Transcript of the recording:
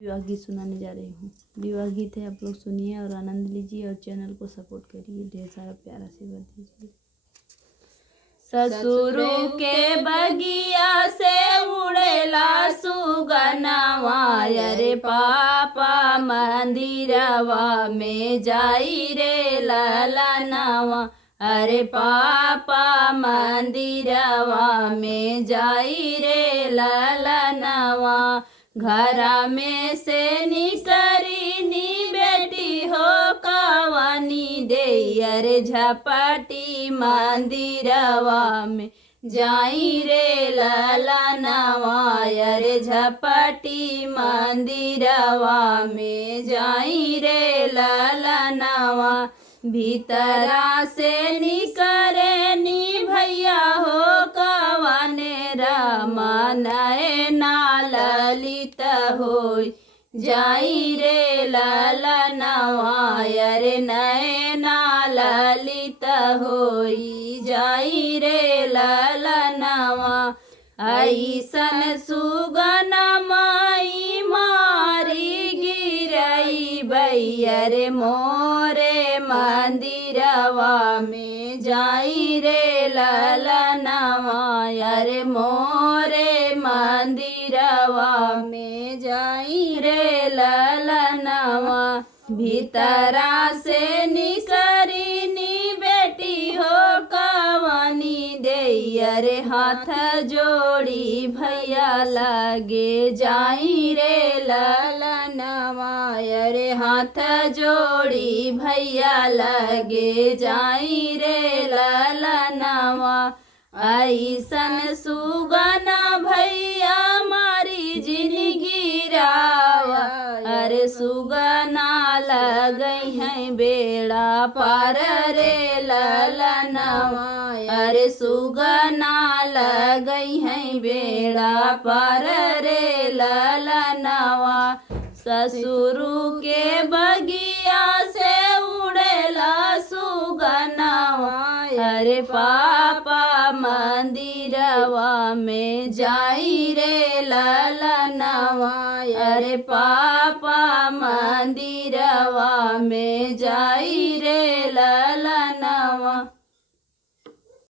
विवाह गीत सुनाने जा रही हूँ। विवाह गीत है, आप लोग सुनिए और आनंद लीजिए और चैनल को सपोर्ट करिए, ढेर सारा प्यार आशीर्वाद दीजिए। ससुरु के बगिया से उड़ेला सुगनवा, अरे पापा मंदिरवा में जाई रे ललनवा, अरे पापा मंदिरवा में जाई रे ललनवा। घरा में से निसरी नी बेटी हो कवानी दे, अरे झपटी मंदिरवा में जाई रे ललनवा, अरे झपटी मंदिरवा में जाई रे ललनवा। भीतरा से निकरे नी भैया हो कवाने रामा, नयना ललित होई जाई रे ललनवा, अरे नयना ललित होई जाई रे ललनवा। ऐसन सुगन माई मारी गिरई बैयर मोरे मंदिरवा में जाई रे ललनवा, अरे मोरे मंदिरवा में जाई रे ललनवा। भीतरा से निसरी नी बेटी हो कवानी दे, अरे हाथ जोड़ी भैया लगे जाई रे ललनवा, अरे हाथ जोड़ी भैया लगे जाई रे ललनवा। ऐसन सुगन भैया मारी जिंदगी रावा, अरे सुगना लगई है बेड़ा पार रे ललनवा, अरे सुगना लगई है बेड़ा पार रे ललनवा। ससुरु के बगिया से उड़ेला सुगनवा, अरे पापा मंदिरवा में जाई रे ललनवा, अरे पापा मंदिरवा में जाई रे ललनवा।